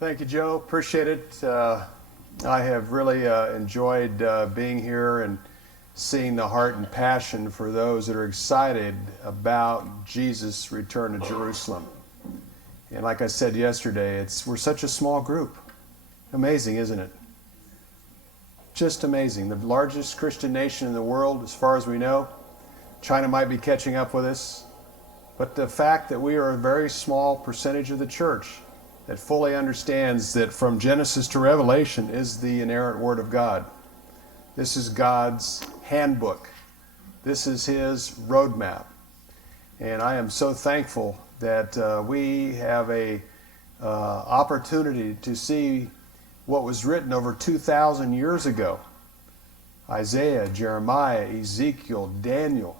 Thank you, Joe. Appreciate it. I have really enjoyed being here and seeing the heart and passion for those that are excited about Jesus' return to Jerusalem. And like I said yesterday, we're such a small group. Amazing, isn't it? Just amazing. The largest Christian nation in the world, as far as we know. China might be catching up with us. But the fact that we are a very small percentage of the church that fully understands that from Genesis to Revelation is the inerrant Word of God. This is God's handbook. This is His roadmap. And I am so thankful that we have a opportunity to see what was written over 2,000 years ago. Isaiah, Jeremiah, Ezekiel, Daniel,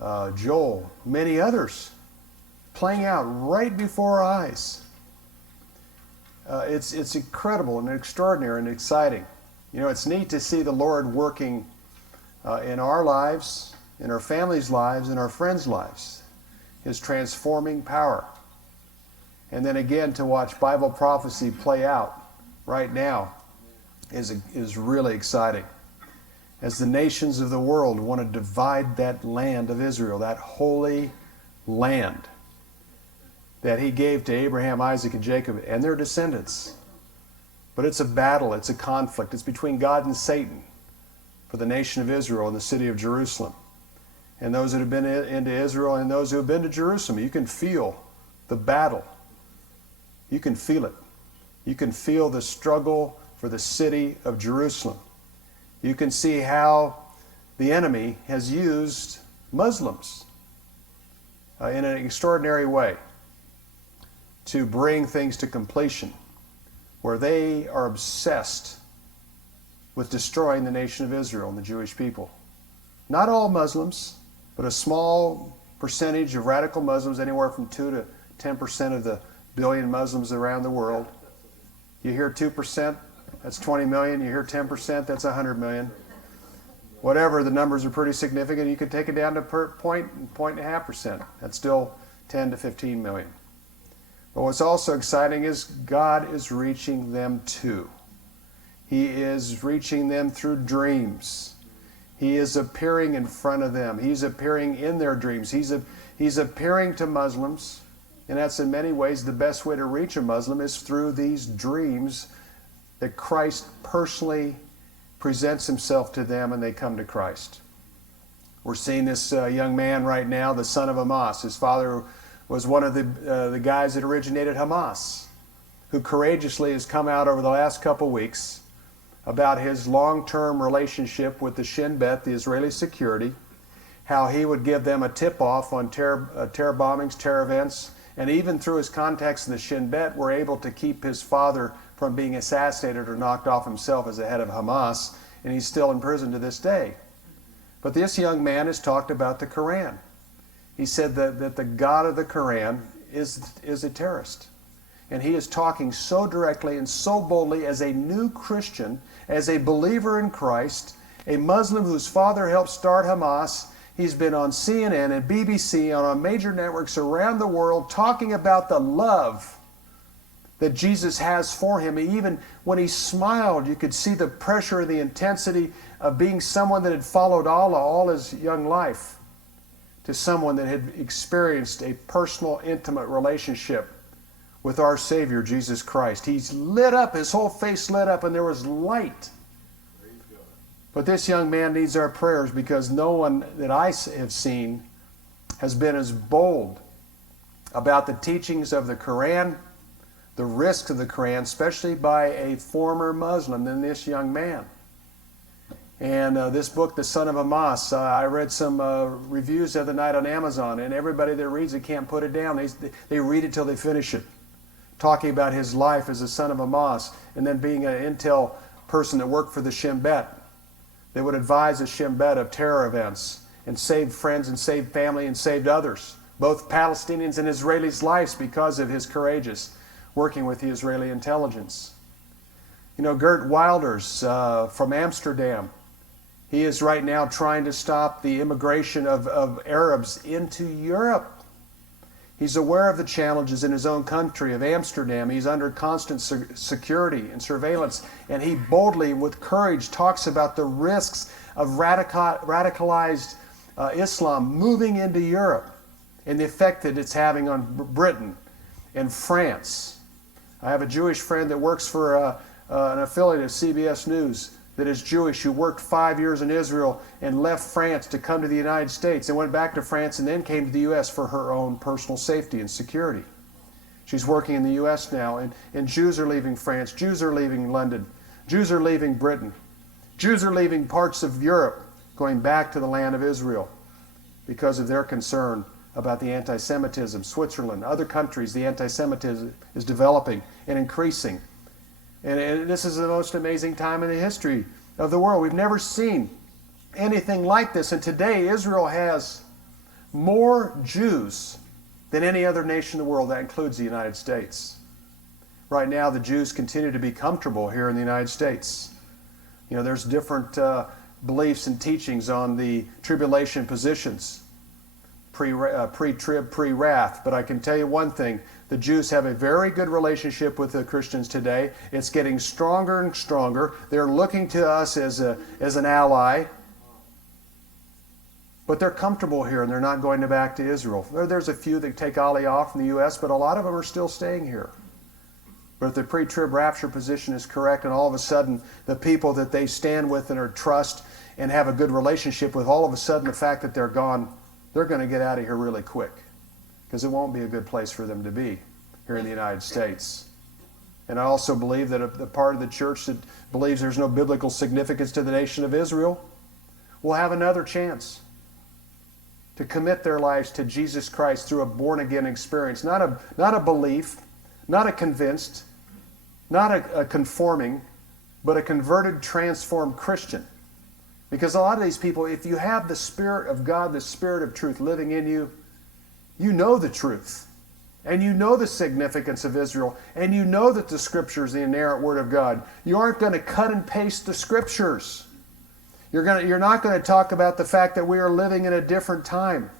Joel, many others, playing out right before our eyes. It's incredible and extraordinary and exciting. You know, it's neat to see the Lord working in our lives, in our families' lives, in our friends' lives. His transforming power. And then again, to watch Bible prophecy play out right now is really exciting. As the nations of the world want to divide that land of Israel, that holy land that He gave to Abraham, Isaac, and Jacob, and their descendants. But it's a battle, it's a conflict. It's between God and Satan for the nation of Israel and the city of Jerusalem. And those that have been into Israel and those who have been to Jerusalem, you can feel the battle. You can feel it. You can feel the struggle for the city of Jerusalem. You can see how the enemy has used Muslims in an extraordinary way to bring things to completion, where they are obsessed with destroying the nation of Israel and the Jewish people. Not all Muslims, but a small percentage of radical Muslims, anywhere from 2 to 10% of the billion Muslims around the world. You hear 2%, that's 20 million. You hear 10%, that's 100 million. Whatever, the numbers are pretty significant. You could take it down to 0.5%. That's still 10 to 15 million. But what's also exciting is God is reaching them too. He is reaching them through dreams. He is appearing in front of them. He's appearing in their dreams. He's appearing to Muslims. And that's in many ways the best way to reach a Muslim is through these dreams that Christ personally presents Himself to them and they come to Christ. We're seeing this young man right now, the Son of Hamas. His father was one of the guys that originated Hamas, who courageously has come out over the last couple weeks about his long-term relationship with the Shin Bet, the Israeli security, how he would give them a tip-off on terror bombings, terror events, and even through his contacts in the Shin Bet were able to keep his father from being assassinated or knocked off himself as the head of Hamas, and he's still in prison to this day. But this young man has talked about the Quran. He said that the God of the Quran is a terrorist. And he is talking so directly and so boldly as a new Christian, as a believer in Christ, a Muslim whose father helped start Hamas. He's been on CNN and BBC and on major networks around the world talking about the love that Jesus has for him. Even when he smiled, you could see the pressure and the intensity of being someone that had followed Allah all his young life to someone that had experienced a personal, intimate relationship with our Savior, Jesus Christ. He's lit up, his whole face lit up, and there was light. But this young man needs our prayers because no one that I have seen has been as bold about the teachings of the Quran, the risks of the Quran, especially by a former Muslim, than this young man. And this book, The Son of Hamas, I read some reviews the other night on Amazon, and everybody that reads it can't put it down. They read it till they finish it, talking about his life as a son of Hamas, and then being an intel person that worked for the Shin Bet. They would advise the Shin Bet of terror events and saved friends and saved family and saved others, both Palestinians and Israelis' lives because of his courageous working with the Israeli intelligence. You know, Gert Wilders from Amsterdam, he is right now trying to stop the immigration of Arabs into Europe. He's aware of the challenges in his own country of Amsterdam. He's under constant security and surveillance, and he boldly, with courage, talks about the risks of radicalized Islam moving into Europe and the effect that it's having on Britain and France. I have a Jewish friend that works for an affiliate of CBS News that is Jewish, who worked 5 years in Israel and left France to come to the United States and went back to France and then came to the U.S. for her own personal safety and security. She's working in the U.S. now, and Jews are leaving France, Jews are leaving London, Jews are leaving Britain, Jews are leaving parts of Europe, going back to the land of Israel because of their concern about the anti-Semitism. Switzerland, other countries, the anti-Semitism is developing and increasing. And this is the most amazing time in the history of the world. We've never seen anything like this. And today, Israel has more Jews than any other nation in the world. That includes the United States. Right now, the Jews continue to be comfortable here in the United States. You know, there's different beliefs and teachings on the tribulation positions, pre-trib, pre-wrath. But I can tell you one thing. The Jews have a very good relationship with the Christians today. It's getting stronger and stronger. They're looking to us as an ally. But they're comfortable here and they're not going back to Israel. There's a few that take Aliyah from the U.S., but a lot of them are still staying here. But if the pre-trib rapture position is correct and all of a sudden the people that they stand with and are trust and have a good relationship with, all of a sudden the fact that they're gone, they're going to get out of here really quick. Because it won't be a good place for them to be here in the United States. And I also believe that the part of the church that believes there's no biblical significance to the nation of Israel will have another chance to commit their lives to Jesus Christ through a born-again experience. Not a belief, not a convinced, not a conforming, but a converted, transformed Christian. Because a lot of these people, if you have the Spirit of God, the Spirit of truth living in you, you know the truth, and you know the significance of Israel, and you know that the Scriptures, the inerrant Word of God. You aren't going to cut and paste the Scriptures. You're not going to talk about the fact that we are living in a different time,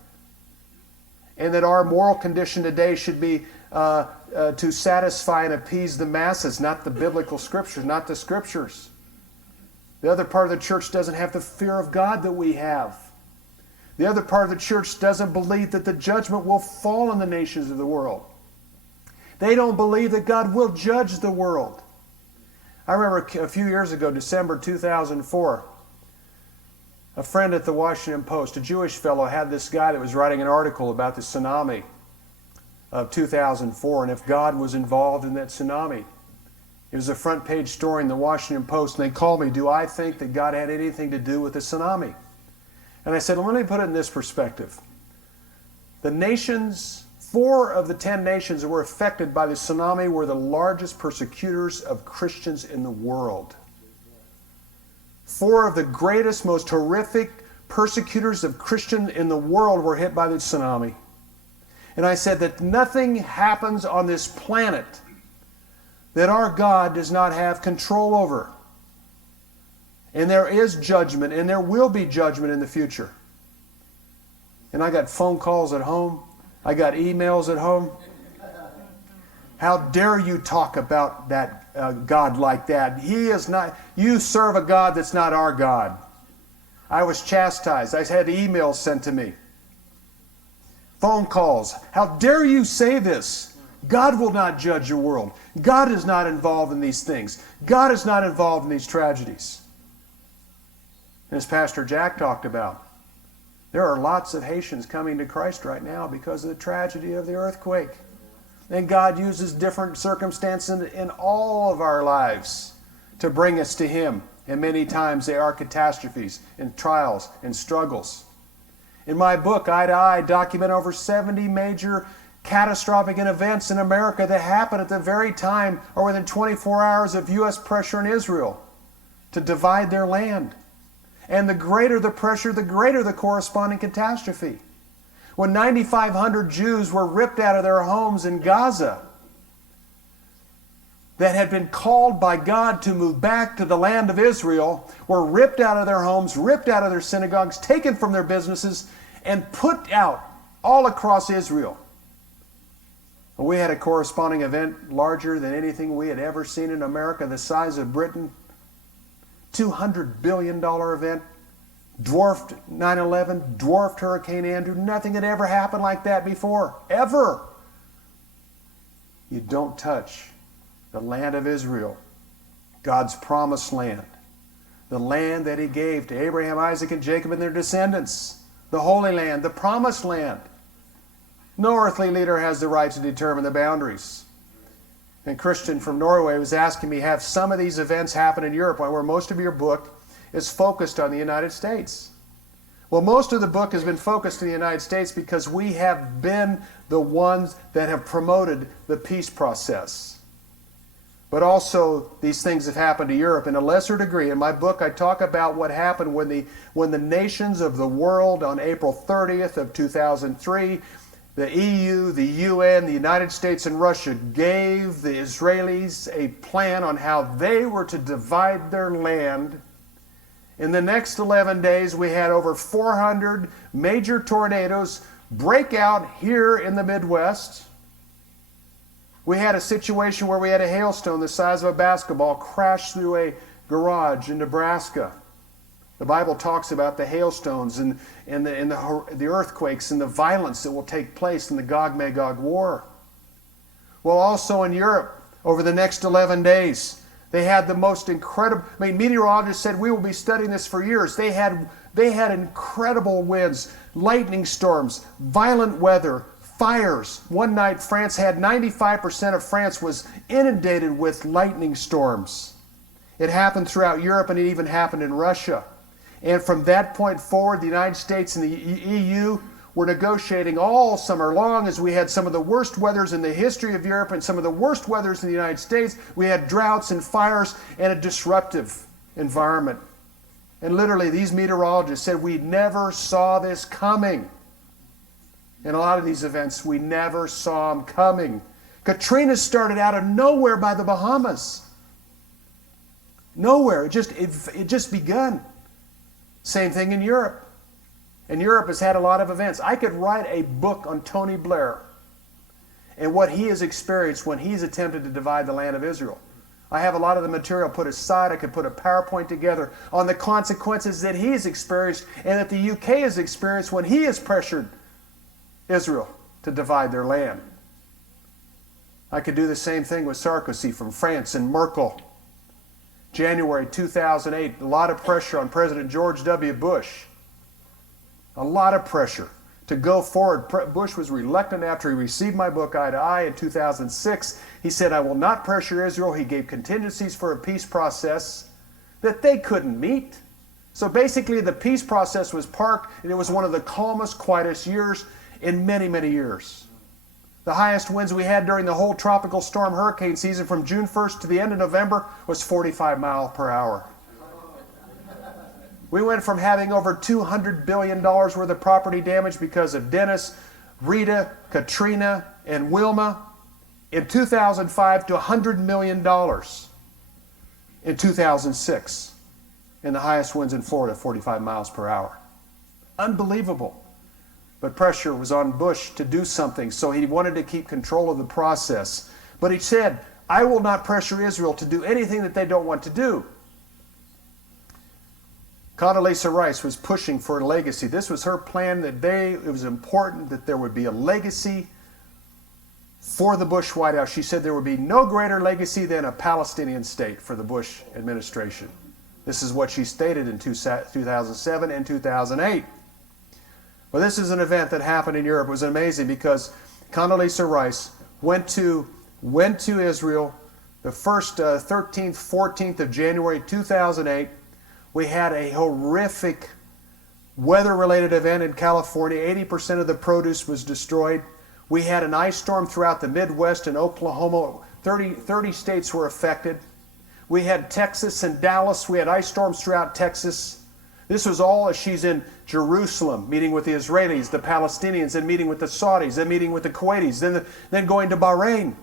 and that our moral condition today should be to satisfy and appease the masses, not the biblical Scriptures, not the Scriptures. The other part of the church doesn't have the fear of God that we have. The other part of the church doesn't believe that the judgment will fall on the nations of the world. They don't believe that God will judge the world. I remember a few years ago, December 2004, a friend at the Washington Post, a Jewish fellow, had this guy that was writing an article about the tsunami of 2004 and if God was involved in that tsunami. It was a front page story in the Washington Post, and they called me, do I think that God had anything to do with the tsunami? And I said, well, let me put it in this perspective. The nations, 4 of the 10 nations that were affected by the tsunami were the largest persecutors of Christians in the world. 4 of the greatest, most horrific persecutors of Christians in the world were hit by the tsunami. And I said that nothing happens on this planet that our God does not have control over. And there is judgment, and there will be judgment in the future. And I got phone calls at home. I got emails at home. How dare you talk about that God like that? He is not. You serve a God that's not our God. I was chastised. I had emails sent to me. Phone calls. How dare you say this? God will not judge your world. God is not involved in these things. God is not involved in these tragedies. And as Pastor Jack talked about, there are lots of Haitians coming to Christ right now because of the tragedy of the earthquake. And God uses different circumstances in all of our lives to bring us to Him. And many times they are catastrophes and trials and struggles. In my book, Eye to Eye, I document over 70 major catastrophic events in America that happened at the very time or within 24 hours of U.S. pressure on Israel to divide their land. And the greater the pressure, the greater the corresponding catastrophe. When 9,500 Jews were ripped out of their homes in Gaza that had been called by God to move back to the land of Israel, were ripped out of their homes, ripped out of their synagogues, taken from their businesses, and put out all across Israel. We had a corresponding event larger than anything we had ever seen in America, the size of Britain. $200 billion event. Dwarfed 9/11, dwarfed Hurricane Andrew. Nothing had ever happened like that before, ever. You don't touch the land of Israel, God's promised land, the land that He gave to Abraham, Isaac, and Jacob and their descendants, the Holy Land, the promised land. No earthly leader has the right to determine the boundaries. And Christian from Norway was asking me, have some of these events happen in Europe, where most of your book is focused on the United States? Well, most of the book has been focused in the United States because we have been the ones that have promoted the peace process. But also, these things have happened to Europe in a lesser degree. In my book, I talk about what happened when the nations of the world on April 30th of 2003, the EU, the UN, the United States, and Russia gave the Israelis a plan on how they were to divide their land. In the next 11 days, we had over 400 major tornadoes break out here in the Midwest. We had a situation where we had a hailstone the size of a basketball crash through a garage in Nebraska. The Bible talks about the hailstones and the earthquakes and the violence that will take place in the Gog-Magog war. Well, also in Europe, over the next 11 days, they had the most incredible, meteorologists said we will be studying this for years. They had incredible winds, lightning storms, violent weather, fires. One night France had 95% of France was inundated with lightning storms. It happened throughout Europe, and it even happened in Russia. And from that point forward, the United States and the EU were negotiating all summer long as we had some of the worst weathers in the history of Europe and some of the worst weathers in the United States. We had droughts and fires and a disruptive environment. And literally, these meteorologists said we never saw this coming. In a lot of these events, we never saw them coming. Katrina started out of nowhere by the Bahamas. Nowhere. It just begun. Same thing in Europe. And Europe has had a lot of events. I could write a book on Tony Blair and what he has experienced when he's attempted to divide the land of Israel. I have a lot of the material put aside. I could put a PowerPoint together on the consequences that he's experienced and that the UK has experienced when he has pressured Israel to divide their land. I could do the same thing with Sarkozy from France and Merkel. January 2008, a lot of pressure on President George W. Bush. A lot of pressure to go forward. Bush was reluctant after he received my book Eye to Eye in 2006. He said, I will not pressure Israel. He gave contingencies for a peace process that they couldn't meet. So basically the peace process was parked, and it was one of the calmest, quietest years in many, many years. The highest winds we had during the whole tropical storm hurricane season from June 1st to the end of November was 45 miles per hour. We went from having over $200 billion worth of property damage because of Dennis, Rita, Katrina, and Wilma in 2005 to $100 million in 2006. And the highest winds in Florida, 45 miles per hour. Unbelievable. But pressure was on Bush to do something, so he wanted to keep control of the process. But he said, I will not pressure Israel to do anything that they don't want to do. Condoleezza Rice was pushing for a legacy. This was her plan that it was important that there would be a legacy for the Bush White House. She said there would be no greater legacy than a Palestinian state for the Bush administration. This is what she stated in 2007 and 2008. Well, this is an event that happened in Europe. It was amazing because Condoleezza Rice went to Israel the first 13th, 14th of January 2008. We had a horrific weather-related event in California. 80% of the produce was destroyed. We had an ice storm throughout the Midwest and Oklahoma. 30 states were affected. We had Texas and Dallas. We had ice storms throughout Texas. This was all as she's in Jerusalem, meeting with the Israelis, the Palestinians, then meeting with the Saudis, then meeting with the Kuwaitis, then going to Bahrain.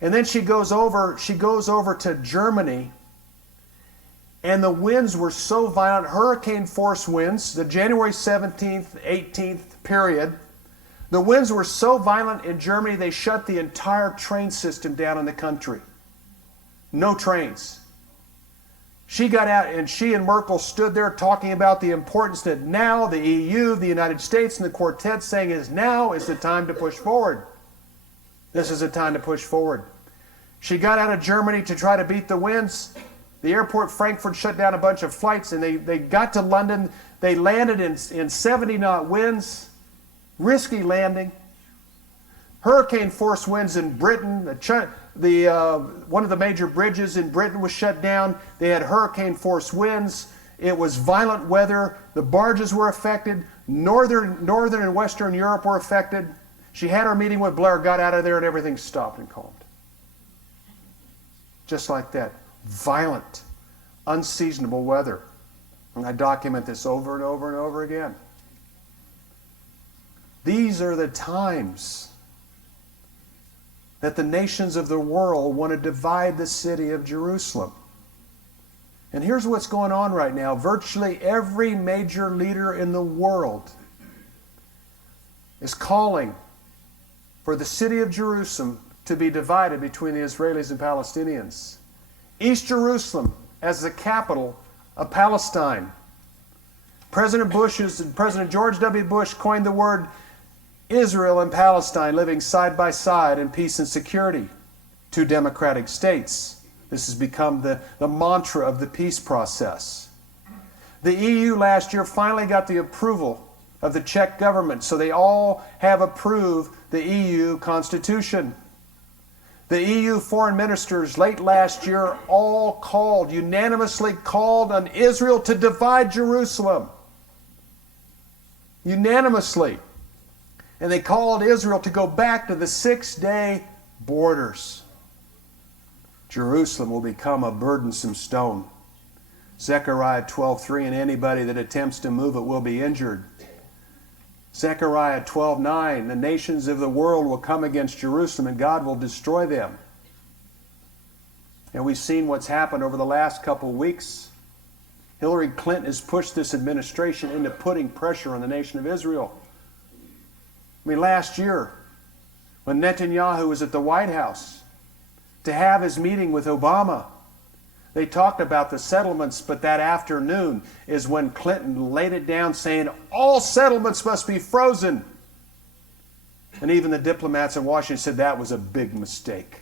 And then she goes over to Germany. And the winds were so violent, hurricane force winds, the January 17th, 18th period. The winds were so violent in Germany, they shut the entire train system down in the country. No trains. She got out, and she and Merkel stood there talking about the importance that now the EU, the United States, and the Quartet saying now is the time to push forward. This is the time to push forward. She got out of Germany to try to beat the winds. The airport Frankfurt shut down a bunch of flights, and they got to London. They landed in 70-knot winds. Risky landing. Hurricane force winds in Britain. One of the major bridges in Britain was shut down. They had hurricane force winds. It was violent weather. The barges were affected. Northern and Western Europe were affected. She had her meeting with Blair, got out of there, and everything stopped and calmed. Just like that. Violent, unseasonable weather. And I document this over and over and over again. These are the times that the nations of the world want to divide the city of Jerusalem. And here's what's going on right now. Virtually every major leader in the world is calling for the city of Jerusalem to be divided between the Israelis and Palestinians. East Jerusalem as the capital of Palestine. President George W. Bush coined the word Israel and Palestine living side by side in peace and security. Two democratic states. This has become the mantra of the peace process. The EU last year finally got the approval of the Czech government, so they all have approved the EU constitution. The EU foreign ministers late last year all unanimously called on Israel to divide Jerusalem. Unanimously. And they called Israel to go back to the 6-day borders. Jerusalem will become a burdensome stone. Zechariah 12:3, and anybody that attempts to move it will be injured. Zechariah 12:9, the nations of the world will come against Jerusalem and God will destroy them. And we've seen what's happened over the last couple of weeks. Hillary Clinton has pushed this administration into putting pressure on the nation of Israel. I mean, last year, when Netanyahu was at the White House to have his meeting with Obama, they talked about the settlements, but that afternoon is when Clinton laid it down saying all settlements must be frozen. And even the diplomats in Washington said that was a big mistake.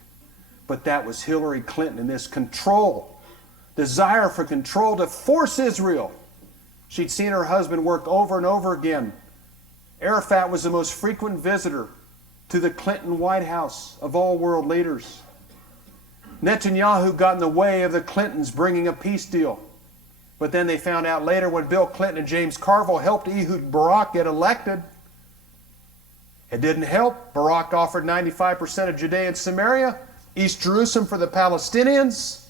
But that was Hillary Clinton and this desire for control to force Israel. She'd seen her husband work over and over again. Arafat was the most frequent visitor to the Clinton White House of all world leaders. Netanyahu got in the way of the Clintons bringing a peace deal. But then they found out later when Bill Clinton and James Carville helped Ehud Barak get elected, it didn't help. Barak offered 95% of Judea and Samaria, East Jerusalem for the Palestinians,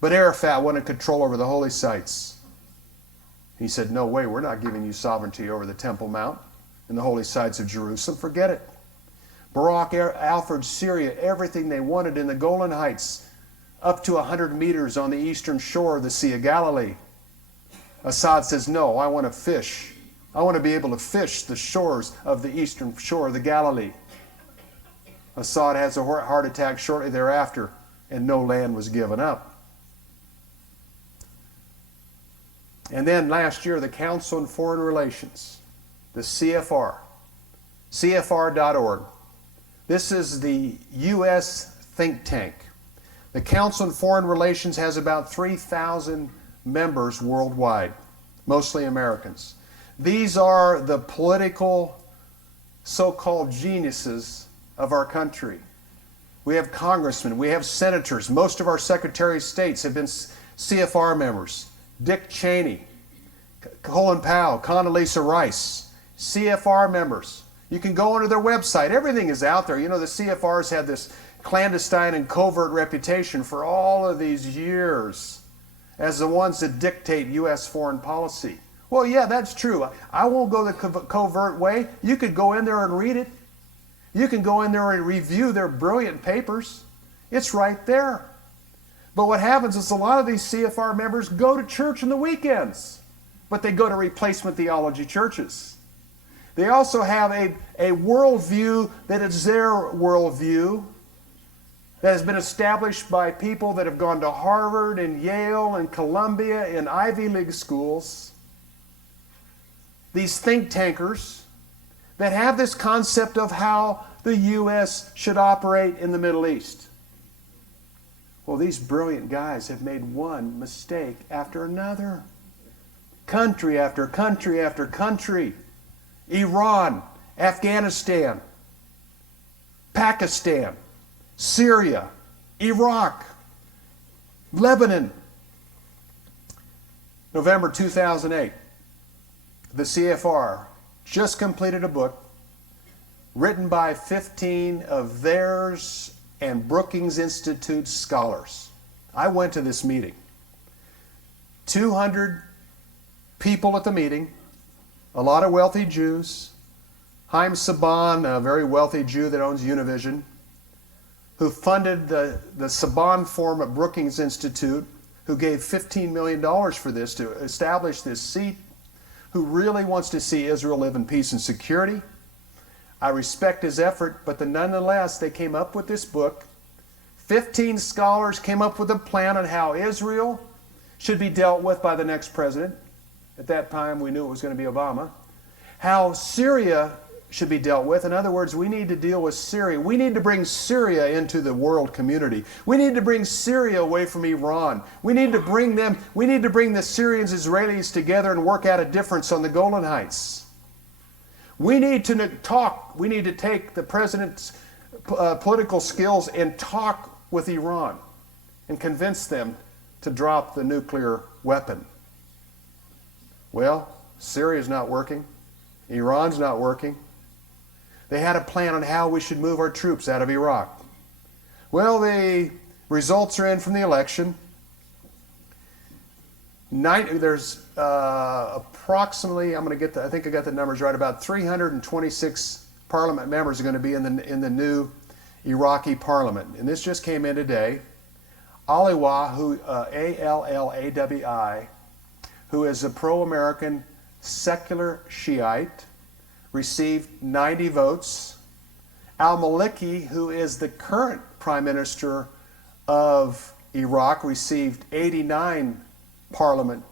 but Arafat wanted control over the holy sites. He said, no way, we're not giving you sovereignty over the Temple Mount and the holy sites of Jerusalem. Forget it. Barak offered Syria everything they wanted in the Golan Heights, up to 100 meters on the eastern shore of the Sea of Galilee. Assad says, no, I want to fish. I want to be able to fish the shores of the eastern shore of the Galilee. Assad has a heart attack shortly thereafter, and no land was given up. And then last year, the Council on Foreign Relations, the CFR.org. This is the U.S. think tank. The Council on Foreign Relations has about 3,000 members worldwide, mostly Americans. These are the political so-called geniuses of our country. We have congressmen, we have senators. Most of our Secretary of States have been CFR members. Dick Cheney, Colin Powell, Condoleezza Rice, CFR members. You can go onto their website. Everything is out there. You know, the CFRs had this clandestine and covert reputation for all of these years as the ones that dictate U.S. foreign policy. Well, yeah, that's true. I won't go the covert way. You could go in there and read it. You can go in there and review their brilliant papers. It's right there. But what happens is a lot of these CFR members go to church on the weekends, but they go to replacement theology churches. They also have a worldview that is their worldview, that has been established by people that have gone to Harvard and Yale and Columbia and Ivy League schools. These think tankers that have this concept of how the U.S. should operate in the Middle East. Well, these brilliant guys have made one mistake after another. Country after country after country. Iran, Afghanistan, Pakistan, Syria, Iraq, Lebanon. November 2008, the CFR just completed a book written by 15 of theirs and Brookings Institute scholars. I went to this meeting. 200 people at the meeting, a lot of wealthy Jews. Haim Saban, a very wealthy Jew that owns Univision, who funded the Saban Forum at Brookings Institute, who gave $15 million for this to establish this seat, who really wants to see Israel live in peace and security. I respect his effort, but nonetheless, they came up with this book. 15 scholars came up with a plan on how Israel should be dealt with by the next president. At that time, we knew it was going to be Obama. How Syria should be dealt with. In other words, we need to deal with Syria. We need to bring Syria into the world community. We need to bring Syria away from Iran. We need to bring the Syrians, Israelis together and work out a difference on the Golan Heights. We need to talk. We need to take the president's political skills and talk with Iran and convince them to drop the nuclear weapon. Well, Syria's not working. Iran's not working. They had a plan on how we should move our troops out of Iraq. Well, the results are in from the election. There's approximately, I think I got the numbers right, about 326 parliament members are going to be in the new Iraqi parliament. And this just came in today. Allawi, A-L-L-A-W-I, who is a pro-American secular Shiite, received 90 votes. Al-Maliki, who is the current prime minister of Iraq, received 89 parliament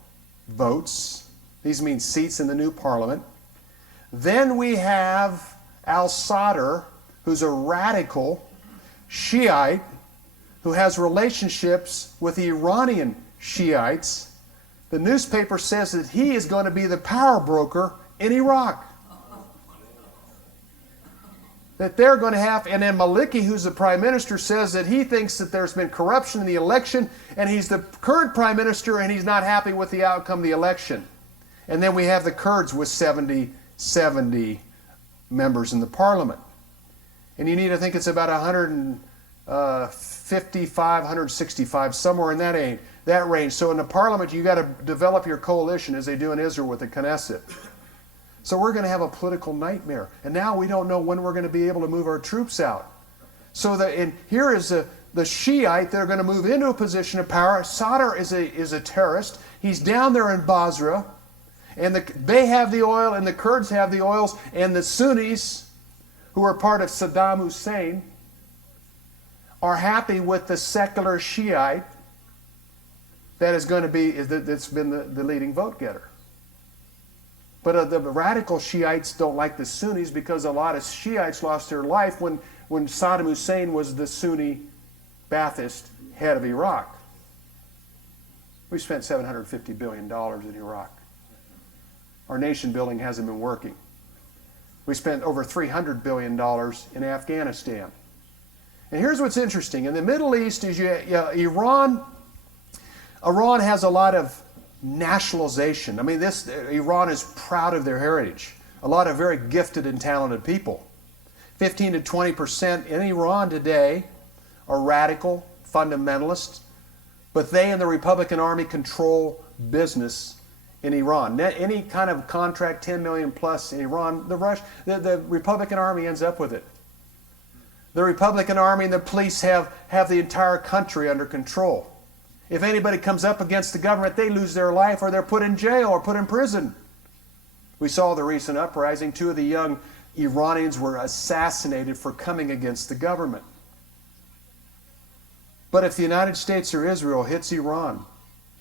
votes. These mean seats in the new parliament. Then we have al-Sadr, who's a radical Shiite who has relationships with the Iranian Shiites. The newspaper says that he is going to be the power broker in Iraq. That they're going to have, and then Maliki, who's the prime minister, says that he thinks that there's been corruption in the election, and he's the current prime minister, and he's not happy with the outcome of the election. And then we have the Kurds with 70 members in the parliament. And you need, I think it's about 155, 165, somewhere in that range. So in the parliament, you got to develop your coalition as they do in Israel with the Knesset. So we're going to have a political nightmare. And now we don't know when we're going to be able to move our troops out. So and here is the Shiite that are going to move into a position of power. Sadr is a terrorist. He's down there in Basra. And they have the oil, and the Kurds have the oils, and the Sunnis, who are part of Saddam Hussein, are happy with the secular Shiite that's been the leading vote getter. But the radical Shiites don't like the Sunnis because a lot of Shiites lost their life when Saddam Hussein was the Sunni Ba'athist head of Iraq. We spent $750 billion in Iraq. Our nation building hasn't been working. We spent over $300 billion in Afghanistan. And here's what's interesting. In the Middle East, Iran has a lot of nationalization. I mean, Iran is proud of their heritage. A lot of very gifted and talented people. 15 to 20% in Iran today are radical, fundamentalist, but they and the Republican Army control business in Iran. Any kind of contract, 10 million plus in Iran, the Republican Army ends up with it. The Republican Army and the police have the entire country under control. If anybody comes up against the government, they lose their life or they're put in jail or put in prison. We saw the recent uprising. 2 of the young Iranians were assassinated for coming against the government. But if the United States or Israel hits Iran,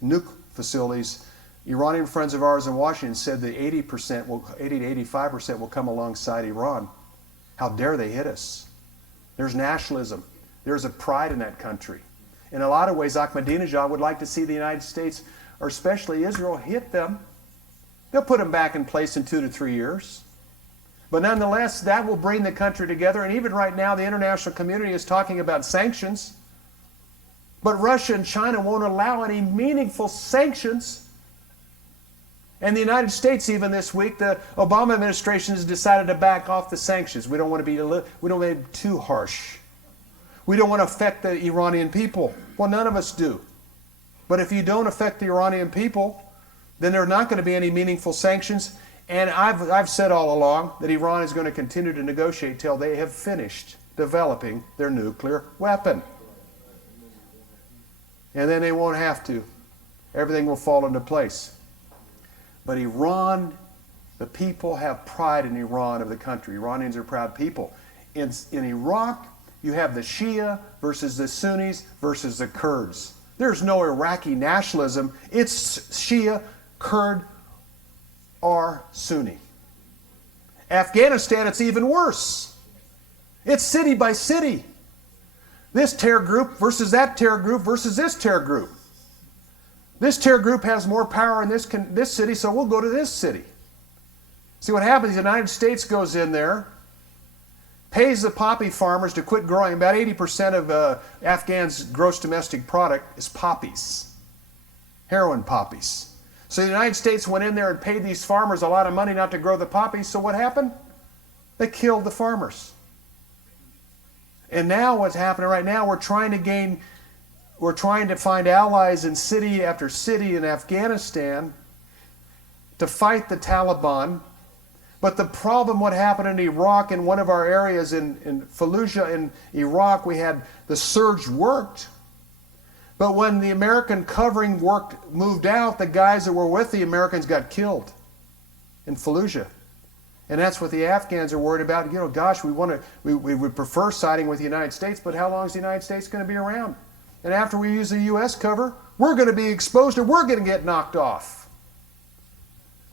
nuke facilities, Iranian friends of ours in Washington said that 80 to 85% will come alongside Iran. How dare they hit us? There's nationalism. There's a pride in that country. In a lot of ways, Ahmadinejad would like to see the United States, or especially Israel, hit them. They'll put them back in place in 2 to 3 years. But nonetheless, that will bring the country together. And even right now, the international community is talking about sanctions. But Russia and China won't allow any meaningful sanctions. And the United States, even this week, the Obama administration has decided to back off the sanctions. We don't want to be too harsh. We don't want to affect the Iranian people. Well, none of us do. But if you don't affect the Iranian people, then there are not going to be any meaningful sanctions. And I've said all along that Iran is going to continue to negotiate till they have finished developing their nuclear weapon. And then they won't have to. Everything will fall into place. But Iran, the people have pride in Iran of the country. Iranians are proud people. In Iraq, you have the Shia versus the Sunnis versus the Kurds. There's no Iraqi nationalism. It's Shia, Kurd, or Sunni. Afghanistan, it's even worse. It's city by city. This terror group versus that terror group versus this terror group. This terror group has more power in this city, so we'll go to this city. See what happens, the United States goes in there, pays the poppy farmers to quit growing. About 80% of Afghans' gross domestic product is poppies, heroin poppies. So the United States went in there and paid these farmers a lot of money not to grow the poppies, so what happened? They killed the farmers. And now what's happening right now, we're trying to find allies in city after city in Afghanistan to fight the Taliban. But the problem, what happened in Iraq, in one of our areas in Fallujah in Iraq, we had the surge worked. But when the American covering moved out, the guys that were with the Americans got killed in Fallujah. And that's what the Afghans are worried about. You know, gosh, we would prefer siding with the United States, but how long is the United States going to be around? And after we use the U.S. cover, we're going to be exposed or we're going to get knocked off.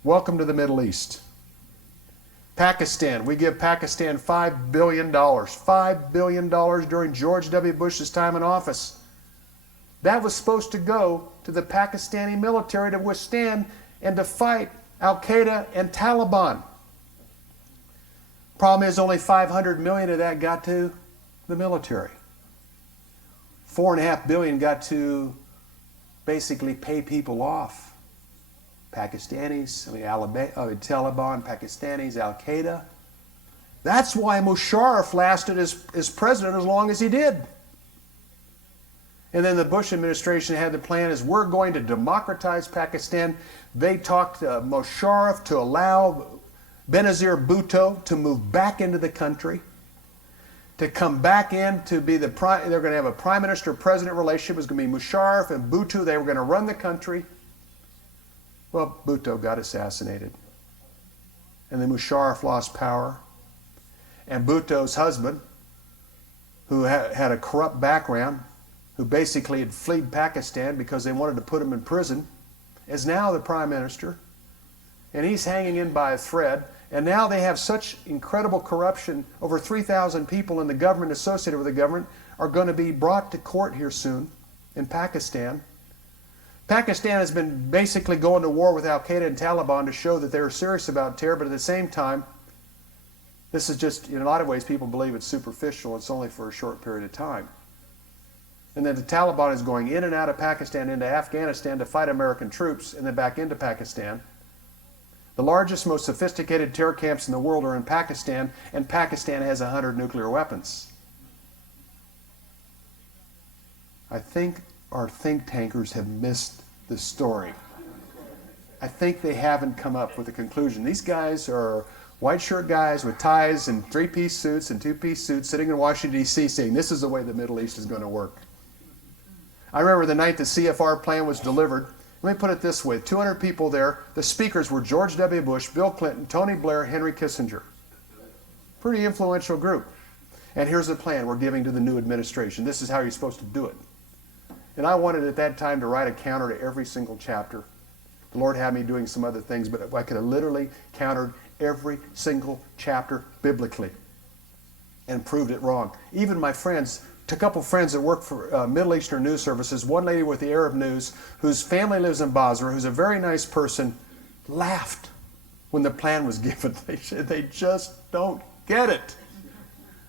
Welcome to the Middle East. Pakistan, we give Pakistan $5 billion. $5 billion during George W. Bush's time in office. That was supposed to go to the Pakistani military to withstand and to fight Al-Qaeda and Taliban. Problem is only $500 million of that got to the military. $4.5 billion got to basically pay people off. Pakistanis, Taliban, Pakistanis, Al-Qaeda. That's why Musharraf lasted as president as long as he did. And then the Bush administration had the plan is we're going to democratize Pakistan. They talked to Musharraf to allow Benazir Bhutto to move back into the country, to come back in to be they're going to have a prime minister-president relationship. It was going to be Musharraf and Bhutto. They were going to run the country. Well, Bhutto got assassinated. And then Musharraf lost power. And Bhutto's husband, who had a corrupt background, who basically had fled Pakistan because they wanted to put him in prison, is now the prime minister. And he's hanging in by a thread. And now they have such incredible corruption. Over 3,000 people in the government associated with the government are going to be brought to court here soon in Pakistan. Pakistan has been basically going to war with Al-Qaeda and Taliban to show that they're serious about terror, but at the same time, this is just, in a lot of ways, people believe it's superficial. It's only for a short period of time. And then the Taliban is going in and out of Pakistan into Afghanistan to fight American troops and then back into Pakistan. The largest, most sophisticated terror camps in the world are in Pakistan, and Pakistan has 100 nuclear weapons. I think our think tankers have missed the story. I think they haven't come up with a conclusion. These guys are white shirt guys with ties and three-piece suits and two-piece suits sitting in Washington, D.C. saying this is the way the Middle East is going to work. I remember the night the CFR plan was delivered, Let me put it this way. 200 people there. The speakers were George W. Bush, Bill Clinton, Tony Blair, Henry Kissinger. Pretty influential group. And here's the plan we're giving to the new administration. This is how you're supposed to do it. And I wanted at that time to write a counter to every single chapter. The Lord had me doing some other things, but I could have literally countered every single chapter biblically and proved it wrong. Even my friends, a couple friends that work for Middle Eastern news services, one lady with the Arab News, whose family lives in Basra, who's a very nice person, laughed when the plan was given. They said they just don't get it.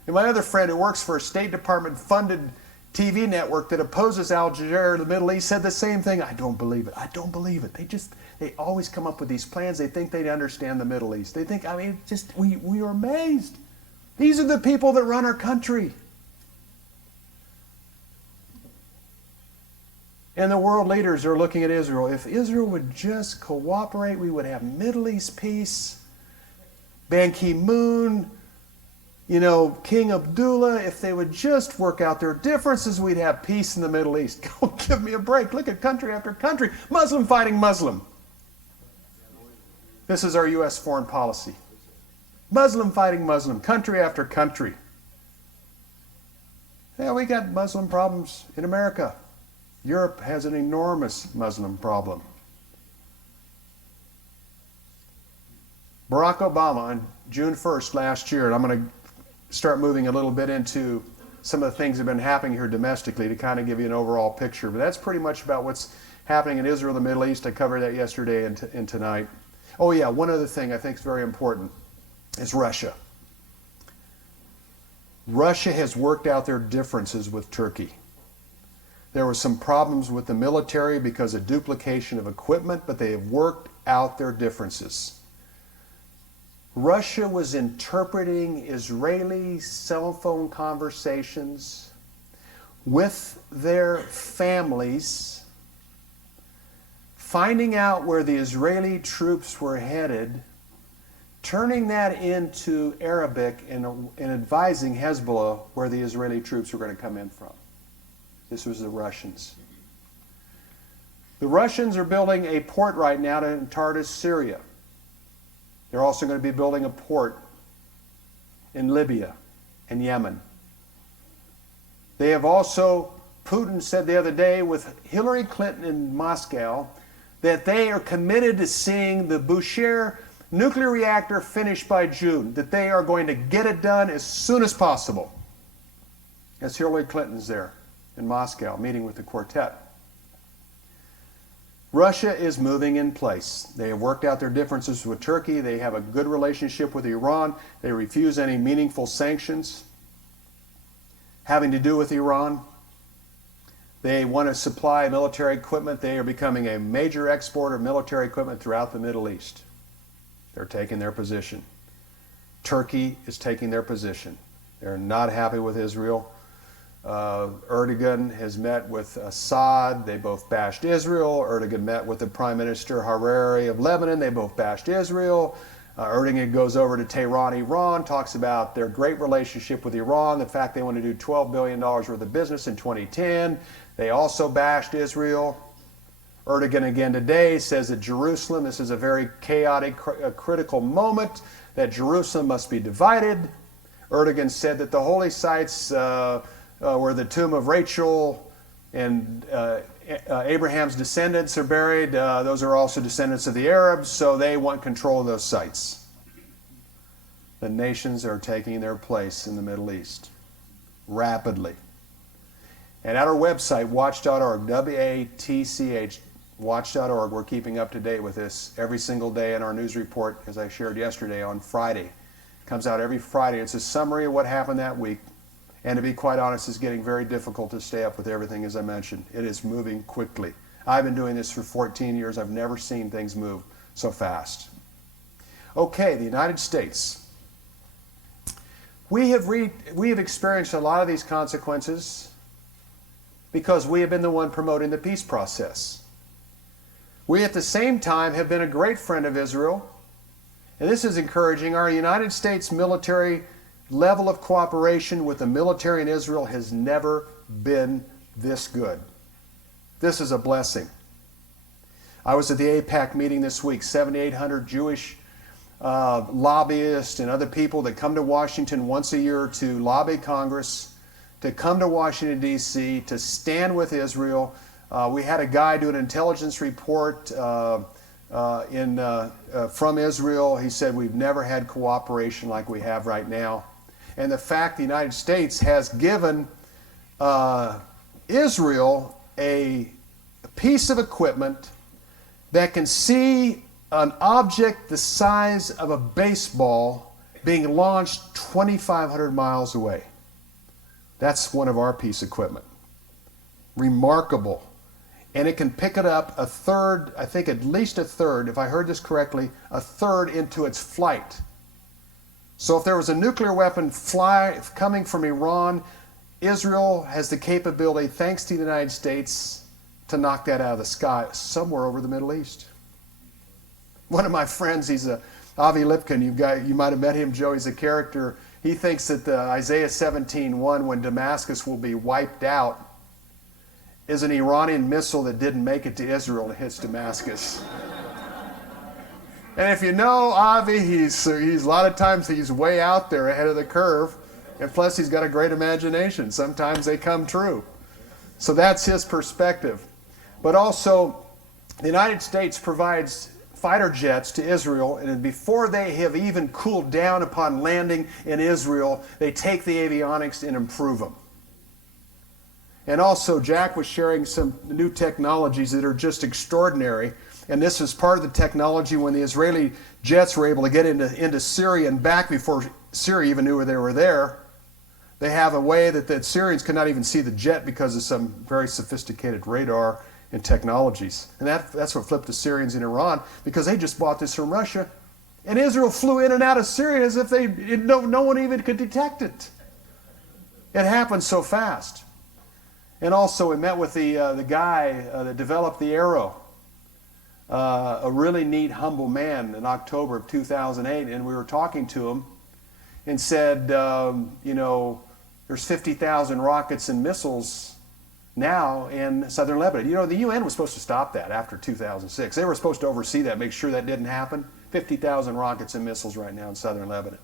And my other friend who works for a State Department funded TV network that opposes Al Jazeera in the Middle East said the same thing. I don't believe it. I don't believe it. They always come up with these plans. They think they understand the Middle East. They think, we are amazed. These are the people that run our country. And the world leaders are looking at Israel. If Israel would just cooperate, we would have Middle East peace. Ban Ki-moon, King Abdullah, if they would just work out their differences, we'd have peace in the Middle East. Go give me a break. Look at country after country. Muslim fighting Muslim. This is our U.S. foreign policy. Muslim fighting Muslim, country after country. Yeah, we got Muslim problems in America. Europe has an enormous Muslim problem. Barack Obama on June 1st last year, and I'm going to start moving a little bit into some of the things that have been happening here domestically to kind of give you an overall picture. But that's pretty much about what's happening in Israel and the Middle East. I covered that yesterday and tonight. Oh yeah, one other thing I think is very important is Russia. Russia has worked out their differences with Turkey. There were some problems with the military because of duplication of equipment, but they have worked out their differences. Russia was interpreting Israeli cell phone conversations with their families, finding out where the Israeli troops were headed, turning that into Arabic and advising Hezbollah where the Israeli troops were going to come in from. This was the Russians. The Russians are building a port right now in Tartus, Syria. They're also going to be building a port in Libya and Yemen. They have also, Putin said the other day with Hillary Clinton in Moscow, that they are committed to seeing the Bushehr nuclear reactor finished by June, that they are going to get it done as soon as possible. As Hillary Clinton's there in Moscow meeting with the quartet. Russia is moving in place. They have worked out their differences with Turkey. They have a good relationship with Iran. They refuse any meaningful sanctions having to do with Iran. They want to supply military equipment. They are becoming a major exporter of military equipment throughout the Middle East. They're taking their position. Turkey is taking their position. They're not happy with Israel. Erdogan has met with Assad. They both bashed Israel. Erdogan met with the Prime Minister Hariri of Lebanon. They both bashed Israel. Erdogan goes over to Tehran, Iran, talks about their great relationship with Iran, the fact they want to do $12 billion worth of business in 2010. They also bashed Israel. Erdogan again today says that Jerusalem, this is a very chaotic, critical moment, that Jerusalem must be divided. Erdogan said that the holy sites where the tomb of Rachel and Abraham's descendants are buried, those are also descendants of the Arabs, so they want control of those sites. The nations are taking their place in the Middle East rapidly. And at our website, watch.org, W-A-T-C-H, watch.org, we're keeping up to date with this every single day in our news report, as I shared yesterday on Friday. It comes out every Friday. It's a summary of what happened that week. And to be quite honest, it's getting very difficult to stay up with everything, as I mentioned. It is moving quickly. I've been doing this for 14 years. I've never seen things move so fast. Okay, the United States. We have experienced a lot of these consequences because we have been the one promoting the peace process. We at the same time have been a great friend of Israel, and this is encouraging. Our United States military level of cooperation with the military in Israel has never been this good. This is a blessing. I was at the AIPAC meeting this week, 7,800 Jewish lobbyists and other people that come to Washington once a year to lobby Congress, to come to Washington, D.C., to stand with Israel. We had a guy do an intelligence report from Israel. He said, we've never had cooperation like we have right now. And the fact the United States has given Israel a piece of equipment that can see an object the size of a baseball being launched 2,500 miles away. That's one of our piece of equipment. Remarkable. And it can pick it up a third, I think at least a third, if I heard this correctly, a third into its flight. So if there was a nuclear weapon coming from Iran, Israel has the capability, thanks to the United States, to knock that out of the sky somewhere over the Middle East. One of my friends, he's Avi Lipkin, you might have met him, Joe, he's a character. He thinks that Isaiah 17:1, when Damascus will be wiped out, is an Iranian missile that didn't make it to Israel and hits Damascus. And if you know Avi, he's a lot of times he's way out there ahead of the curve, and plus he's got a great imagination. Sometimes they come true. So that's his perspective. But also, the United States provides fighter jets to Israel, and before they have even cooled down upon landing in Israel, they take the avionics and improve them. And also, Jack was sharing some new technologies that are just extraordinary. And this is part of the technology when the Israeli jets were able to get into Syria and back before Syria even knew they were there. They have a way that the Syrians could not even see the jet because of some very sophisticated radar and technologies. And that's what flipped the Syrians in Iran, because they just bought this from Russia. And Israel flew in and out of Syria as if no one even could detect it. It happened so fast. And also we met with the guy that developed the Arrow, a really neat, humble man, in October of 2008. And we were talking to him and said, there's 50,000 rockets and missiles now in southern Lebanon. The UN was supposed to stop that after 2006. They were supposed to oversee that, make sure that didn't happen. 50,000 rockets and missiles right now in southern Lebanon.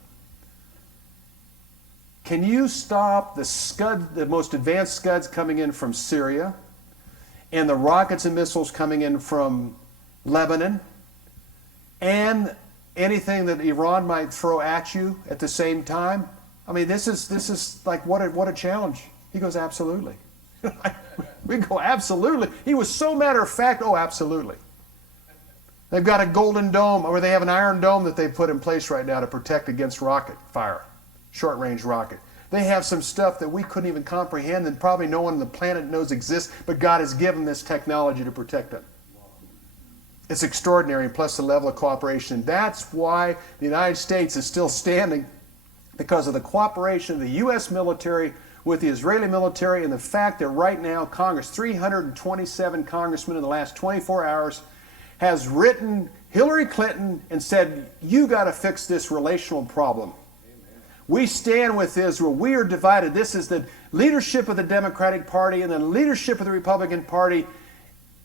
Can you stop the most advanced Scuds coming in from Syria and the rockets and missiles coming in from Lebanon and anything that Iran might throw at you at the same time? I mean, this is like what a challenge. He goes, absolutely. We go, absolutely. He was so matter of fact, oh, absolutely. They've got a golden dome, or they have an iron dome that they've put in place right now to protect against rocket fire, short-range rocket. They have some stuff that we couldn't even comprehend and probably no one on the planet knows exists, but God has given this technology to protect them. It's extraordinary, and plus the level of cooperation. That's why the United States is still standing, because of the cooperation of the U.S. military with the Israeli military, and the fact that right now Congress, 327 congressmen in the last 24 hours, has written Hillary Clinton and said, you got to fix this relational problem. Amen. We stand with Israel. We are divided. This is the leadership of the Democratic Party and the leadership of the Republican Party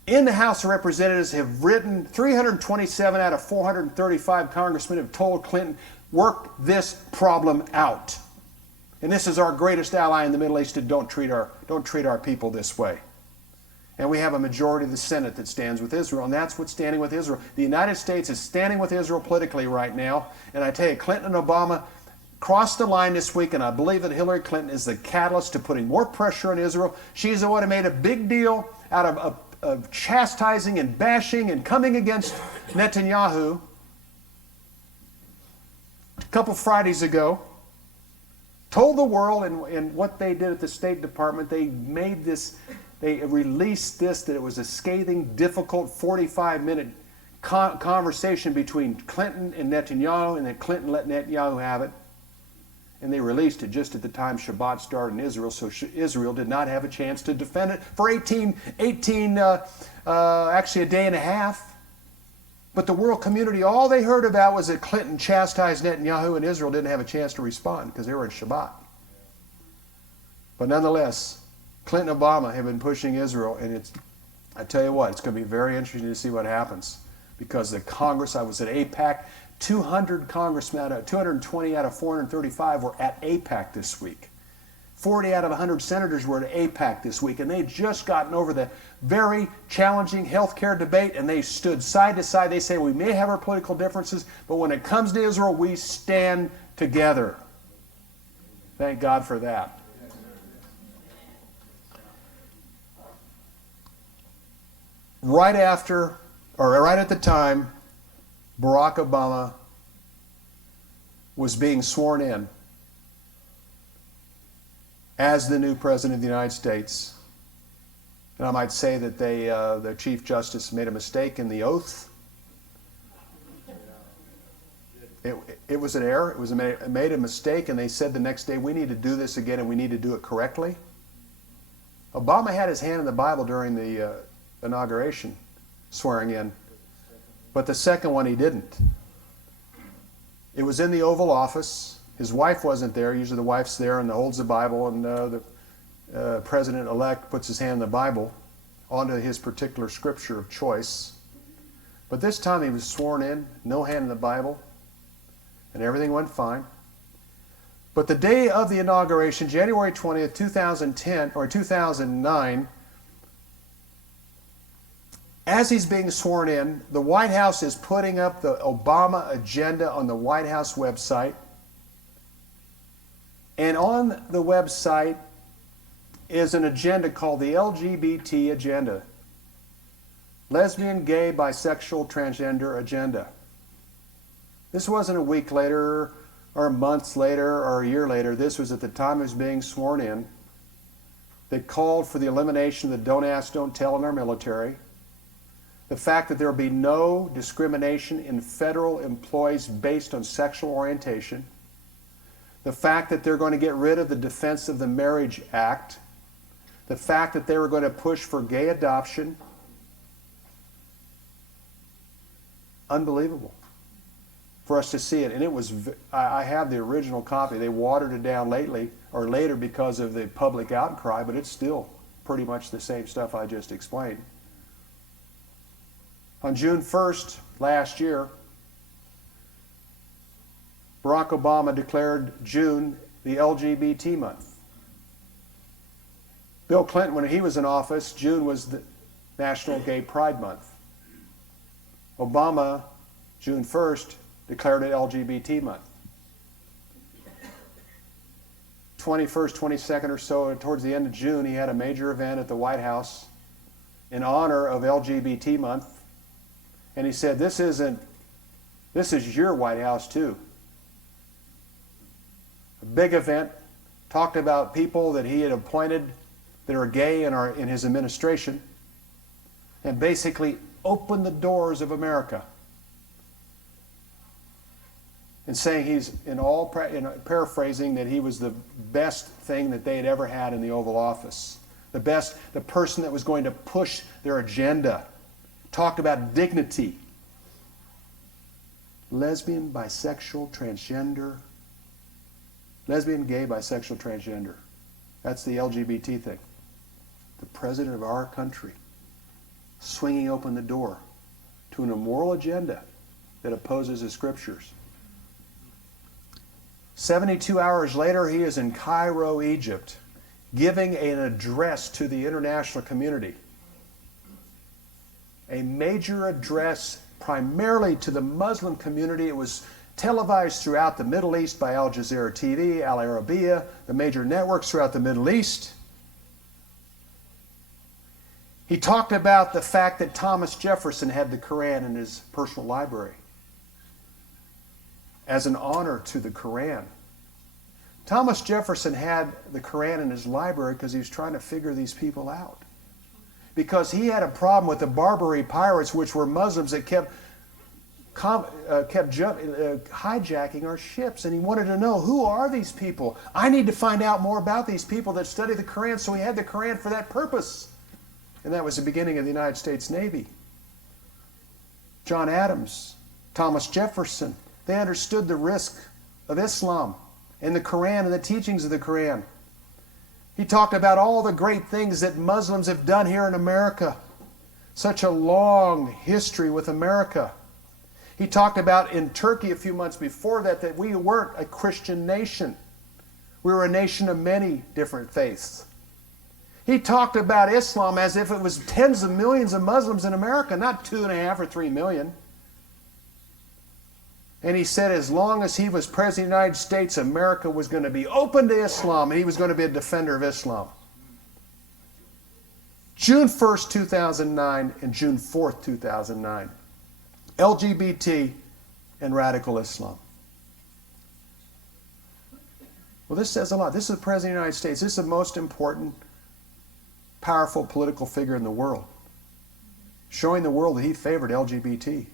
in the House of Representatives have written, 327 out of 435 congressmen have told Clinton, work this problem out. And this is our greatest ally in the Middle East, and don't treat our people this way. And we have a majority of the Senate that stands with Israel, and that's what's standing with Israel. The United States is standing with Israel politically right now, and I tell you, Clinton and Obama crossed the line this week, and I believe that Hillary Clinton is the catalyst to putting more pressure on Israel. She's the one who made a big deal out of chastising and bashing and coming against Netanyahu a couple Fridays ago. Told the world, and what they did at the State Department, they released this, that it was a scathing, difficult 45-minute conversation between Clinton and Netanyahu, and that Clinton let Netanyahu have it. And they released it just at the time Shabbat started in Israel, so Israel did not have a chance to defend it for actually a day and a half. But the world community, all they heard about was that Clinton chastised Netanyahu, and Israel didn't have a chance to respond because they were in Shabbat. But nonetheless, Clinton and Obama have been pushing Israel, and I tell you what, it's going to be very interesting to see what happens, because the Congress, I was at AIPAC, 220 out of 435 were at AIPAC this week. 40 out of 100 senators were at AIPAC this week, and they'd just gotten over the very challenging health care debate, and they stood side to side. They say, we may have our political differences, but when it comes to Israel, we stand together. Thank God for that. Right after, or right at the time, Barack Obama was being sworn in as the new President of the United States. And I might say that the Chief Justice made a mistake in the oath. It was an error. It made a mistake, and they said the next day, we need to do this again, and we need to do it correctly. Obama had his hand in the Bible during the inauguration, swearing in. But the second one he didn't. It was in the Oval Office. His wife wasn't there. Usually the wife's there and holds the Bible, and the president-elect puts his hand in the Bible onto his particular scripture of choice. But this time he was sworn in, no hand in the Bible, and everything went fine. But the day of the inauguration, January 20th, 2010, or 2009, as he's being sworn in, the White House is putting up the Obama agenda on the White House website. And on the website is an agenda called the LGBT agenda. Lesbian, gay, bisexual, transgender agenda. This wasn't a week later, or months later, or a year later. This was at the time he was being sworn in. They called for the elimination of the don't ask, don't tell in our military. The fact that there will be no discrimination in federal employees based on sexual orientation. The fact that they're going to get rid of the Defense of the Marriage Act. The fact that they were going to push for gay adoption. Unbelievable for us to see it. And it was, I have the original copy. They watered it down later because of the public outcry, but it's still pretty much the same stuff I just explained. On June 1st last year, Barack Obama declared June the LGBT month. Bill Clinton, when he was in office, June was the National Gay Pride Month. Obama, June 1st, declared it LGBT month. 21st, 22nd or so, towards the end of June, he had a major event at the White House in honor of LGBT month. And he said, this is your White House too. A big event, talked about people that he had appointed that are gay in his administration, and basically opened the doors of America. And saying paraphrasing, that he was the best thing that they had ever had in the Oval Office. The person that was going to push their agenda. Talked about dignity. Lesbian, bisexual, transgender. Lesbian, gay, bisexual, transgender. That's the LGBT thing. The president of our country swinging open the door to an immoral agenda that opposes the scriptures. 72 hours later, he is in Cairo, Egypt, giving an address to the international community. A major address primarily to the Muslim community. It was televised throughout the Middle East by Al Jazeera TV, Al Arabiya, the major networks throughout the Middle East. He talked about the fact that Thomas Jefferson had the Quran in his personal library as an honor to the Quran. Thomas Jefferson had the Quran in his library because he was trying to figure these people out. Because he had a problem with the Barbary pirates, which were Muslims that kept hijacking our ships. And he wanted to know, who are these people? I need to find out more about these people that study the Quran. So he had the Quran for that purpose. And that was the beginning of the United States Navy. John Adams, Thomas Jefferson, they understood the risk of Islam and the Quran and the teachings of the Quran. He talked about all the great things that Muslims have done here in America such a long history with America. He talked about in Turkey a few months before that we weren't a Christian nation. We were a nation of many different faiths. He talked about Islam as if it was tens of millions of Muslims in America, not 2.5 or 3 million. And he said as long as he was President of the United States, America was going to be open to Islam, and he was going to be a defender of Islam. June 1st, 2009 and June 4th, 2009. LGBT and radical Islam. Well, this says a lot. This is the President of the United States. This is the most important, powerful political figure in the world. Showing the world that he favored LGBT.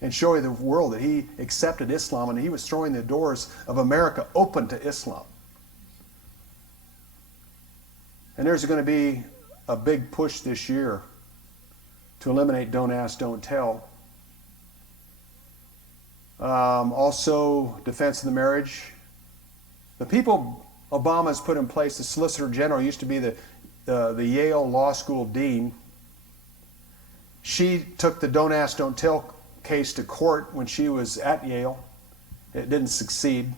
And showing the world that he accepted Islam and he was throwing the doors of America open to Islam. And there's going to be a big push this year to eliminate Don't Ask, Don't Tell. Also, defense of the marriage. The people Obama's put in place, the Solicitor General, used to be the Yale Law School dean. She took the Don't Ask, Don't Tell case to court when she was at Yale. It didn't succeed.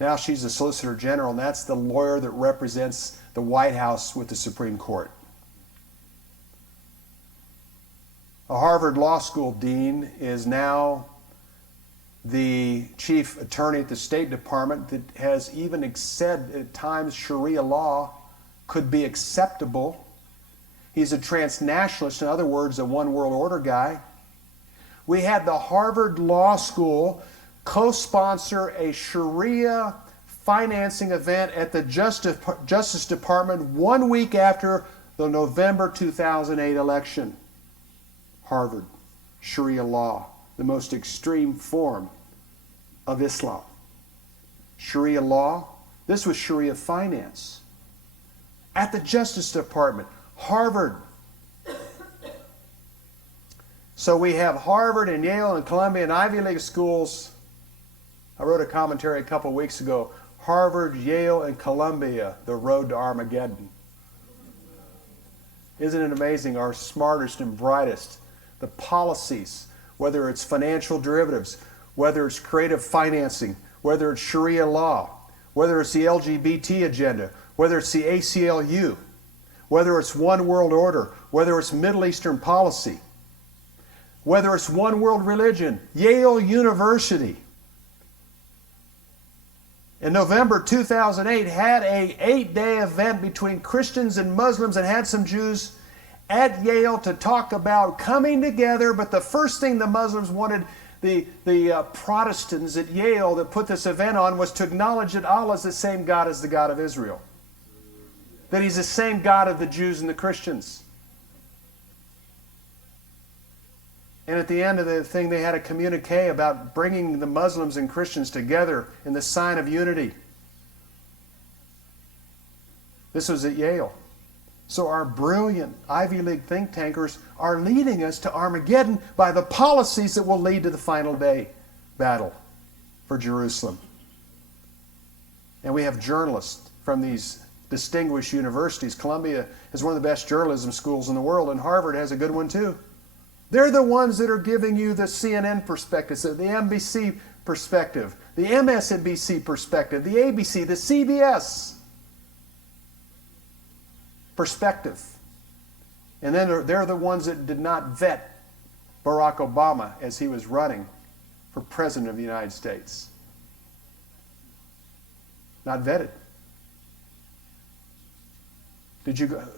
Now she's the Solicitor General, and that's the lawyer that represents the White House with the Supreme Court. A Harvard Law School dean is now the chief attorney at the State Department that has even said at times Sharia law could be acceptable. He's a transnationalist, in other words, a one world order guy. We had the Harvard Law School co-sponsor a Sharia financing event at the Justice Department 1 week after the November 2008 election. Harvard, Sharia law, the most extreme form of Islam. Sharia law, this was Sharia finance. At the Justice Department, Harvard. So we have Harvard and Yale and Columbia and Ivy League schools. I wrote a commentary a couple of weeks ago. Harvard, Yale, and Columbia, the road to Armageddon. Isn't it amazing? Our smartest and brightest, the policies, whether it's financial derivatives, whether it's creative financing, whether it's Sharia law, whether it's the LGBT agenda, whether it's the ACLU, whether it's one world order, whether it's Middle Eastern policy, whether it's one world religion, Yale University. In November 2008 had a 8-day event between Christians and Muslims and had some Jews at Yale to talk about coming together, but the first thing the Muslims wanted the Protestants at Yale that put this event on was to acknowledge that Allah is the same God as the God of Israel. That He's the same God of the Jews and the Christians. And at the end of the thing, they had a communique about bringing the Muslims and Christians together in the sign of unity. This was at Yale. So our brilliant Ivy League think tankers are leading us to Armageddon by the policies that will lead to the final day battle for Jerusalem. And we have journalists from these distinguished universities. Columbia is one of the best journalism schools in the world, and Harvard has a good one too. They're the ones that are giving you the CNN perspective, the NBC perspective, the MSNBC perspective, the ABC, the CBS perspective. And then they're the ones that did not vet Barack Obama as he was running for President of the United States. Not vetted.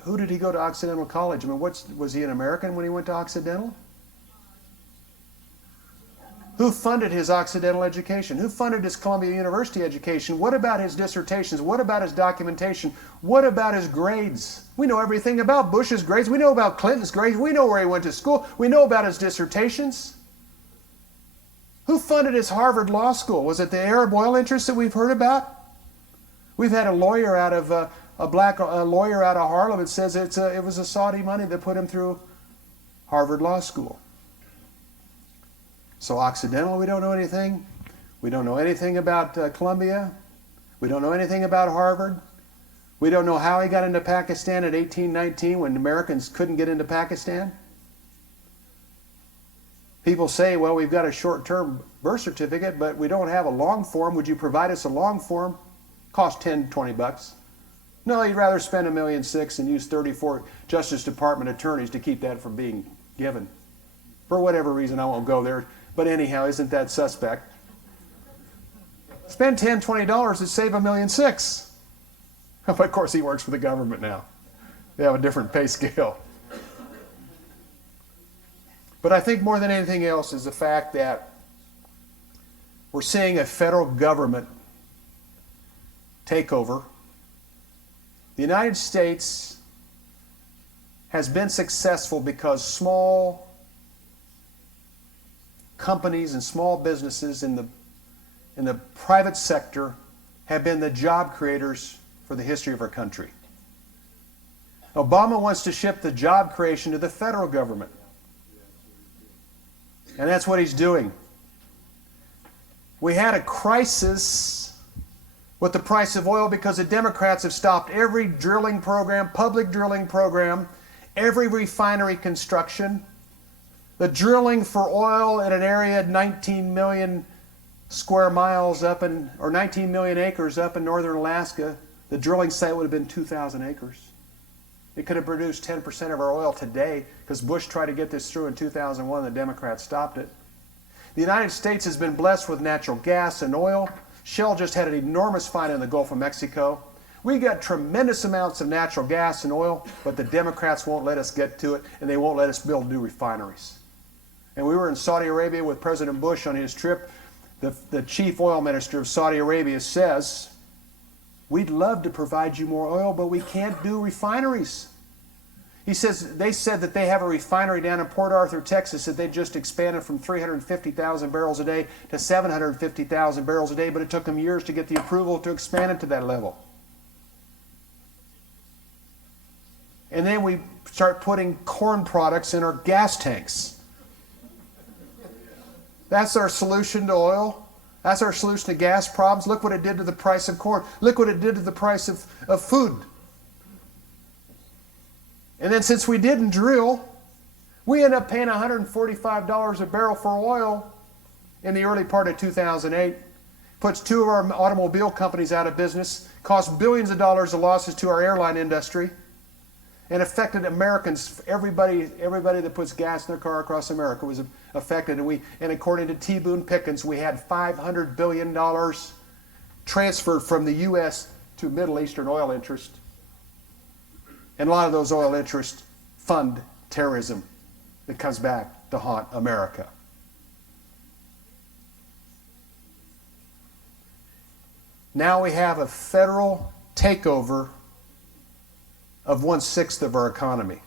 Who did he go to Occidental College? I mean, was he an American when he went to Occidental? Who funded his Occidental education? Who funded his Columbia University education? What about his dissertations? What about his documentation? What about his grades? We know everything about Bush's grades. We know about Clinton's grades. We know where he went to school. We know about his dissertations. Who funded his Harvard Law School? Was it the Arab oil interests that we've heard about? We've had a lawyer out of a black lawyer out of Harlem that says it was the Saudi money that put him through Harvard Law School. So Occidental, we don't know anything. We don't know anything about Columbia. We don't know anything about Harvard. We don't know how he got into Pakistan at 1819 when Americans couldn't get into Pakistan. People say, well, we've got a short-term birth certificate, but we don't have a long form. Would you provide us a long form? Cost 10, 20 bucks. No, you'd rather spend $1.6 million and use 34 Justice Department attorneys to keep that from being given. For whatever reason, I won't go there. But anyhow, isn't that suspect? Spend $10, $20 to save $1.6 million. But of course, he works for the government now. They have a different pay scale. But I think more than anything else is the fact that we're seeing a federal government takeover. The United States has been successful because small companies and small businesses in the private sector have been the job creators for the history of our country. Obama wants to shift the job creation to the federal government. And that's what he's doing. We had a crisis with the price of oil because the Democrats have stopped every drilling program, public drilling program, every refinery construction. The drilling for oil in an area 19 million square miles up in, or 19 million acres up in northern Alaska, the drilling site would have been 2,000 acres. It could have produced 10% of our oil today because Bush tried to get this through in 2001 and the Democrats stopped it. The United States has been blessed with natural gas and oil. Shell just had an enormous find in the Gulf of Mexico. We got tremendous amounts of natural gas and oil, but the Democrats won't let us get to it, and they won't let us build new refineries. And we were in Saudi Arabia with President Bush on his trip. The chief oil minister of Saudi Arabia says, we'd love to provide you more oil, but we can't do refineries. He says they said that they have a refinery down in Port Arthur, Texas, that they just expanded from 350,000 barrels a day to 750,000 barrels a day, but it took them years to get the approval to expand it to that level. And then we start putting corn products in our gas tanks. That's our solution to oil. That's our solution to gas problems. Look what it did to the price of corn. Look what it did to the price of food. And then since we didn't drill, we ended up paying $145 a barrel for oil in the early part of 2008. Puts two of our automobile companies out of business, cost billions of dollars of losses to our airline industry, and affected Americans. Everybody that puts gas in their car across America was affected. And according to T. Boone Pickens, we had $500 billion transferred from the U.S. to Middle Eastern oil interest. And a lot of those oil interests fund terrorism that comes back to haunt America. Now we have a federal takeover of 1/6 of our economy.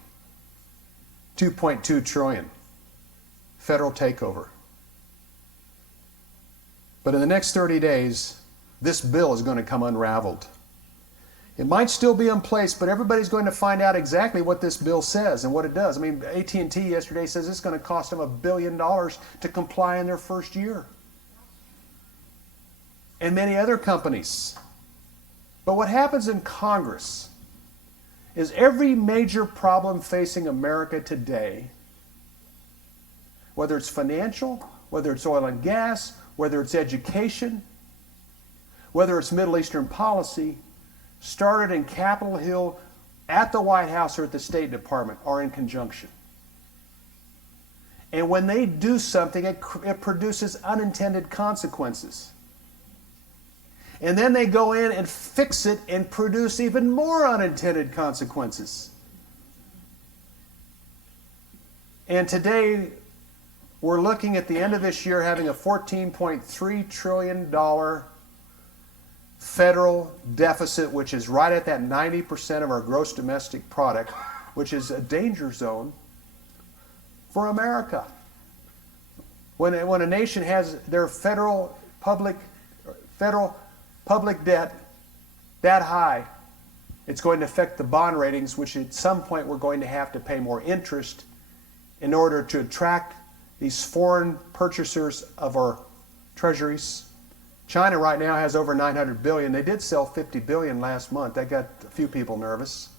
$2.2 trillion. Federal takeover. But in the next 30 days, this bill is going to come unraveled. It might still be in place, but everybody's going to find out exactly what this bill says and what it does. I mean, AT&T yesterday says it's going to cost them $1 billion to comply in their first year. And many other companies. But what happens in Congress is every major problem facing America today, whether it's financial, whether it's oil and gas, whether it's education, whether it's Middle Eastern policy, started in Capitol Hill, at the White House, or at the State Department, or in conjunction. And when they do something, it produces unintended consequences. And then they go in and fix it and produce even more unintended consequences. And today, we're looking at the end of this year having a $14.3 trillion federal deficit, which is right at that 90% of our gross domestic product, which is a danger zone for America. When a nation has their federal public debt that high, it's going to affect the bond ratings, which at some point we're going to have to pay more interest in order to attract these foreign purchasers of our treasuries. China right now has over $900 billion. They did sell $50 billion last month. That got a few people nervous.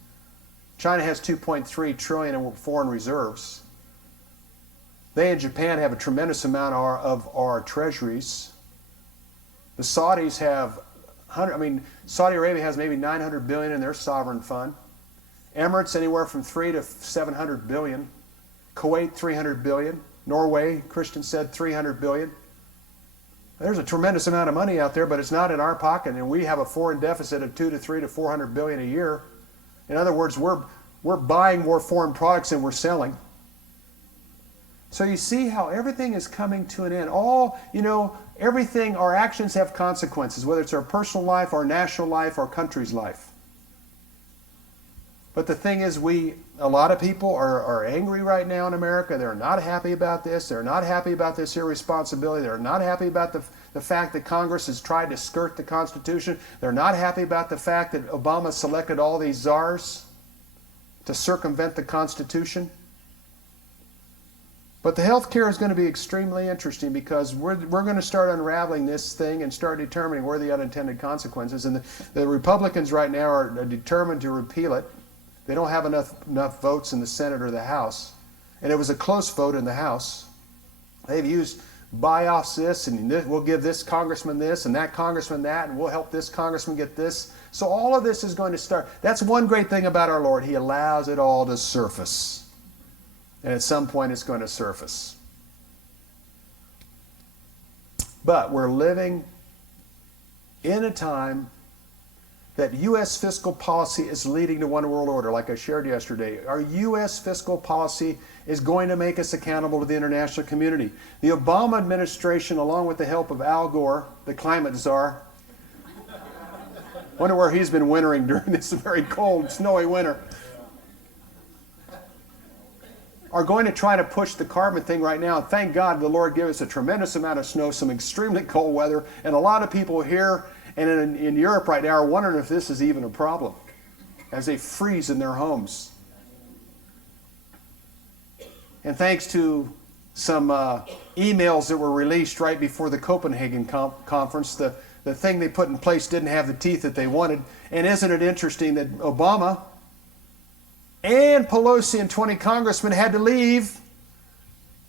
China has $2.3 trillion in foreign reserves. They in Japan have a tremendous amount of our treasuries. The Saudis have, Saudi Arabia has maybe 900 billion in their sovereign fund. Emirates anywhere from 3 to 700 billion. Kuwait 300 billion. Norway, Christian said 300 billion. There's a tremendous amount of money out there, but it's not in our pocket, and we have a foreign deficit of 2 to 3 to 400 billion a year. In other words, we're buying more foreign products than we're selling. So you see how everything is coming to an end. Everything, our actions have consequences, whether it's our personal life, our national life, our country's life. But the thing is, a lot of people are angry right now in America. They're not happy about this. They're not happy about this irresponsibility. They're not happy about the fact that Congress has tried to skirt the Constitution. They're not happy about the fact that Obama selected all these czars to circumvent the Constitution. But the health care is going to be extremely interesting, because we're going to start unraveling this thing and start determining where the unintended consequences. And the Republicans right now are determined to repeal it. They don't have enough votes in the Senate or the House. And it was a close vote in the House. They've used buy-offs this, and we'll give this congressman this, and that congressman that, and we'll help this congressman get this. So all of this is going to start. That's one great thing about our Lord. He allows it all to surface. And at some point it's going to surface. But we're living in a time that U.S. fiscal policy is leading to one world order, like I shared yesterday. Our U.S. fiscal policy is going to make us accountable to the international community. The Obama administration, along with the help of Al Gore, the climate czar, wonder where he's been wintering during this very cold, snowy winter, are going to try to push the carbon thing right now. Thank God the Lord gave us a tremendous amount of snow, some extremely cold weather, and a lot of people here and in Europe right now are wondering if this is even a problem as they freeze in their homes. And thanks to some emails that were released right before the Copenhagen conference, the thing they put in place didn't have the teeth that they wanted. And isn't it interesting that Obama and Pelosi and 20 congressmen had to leave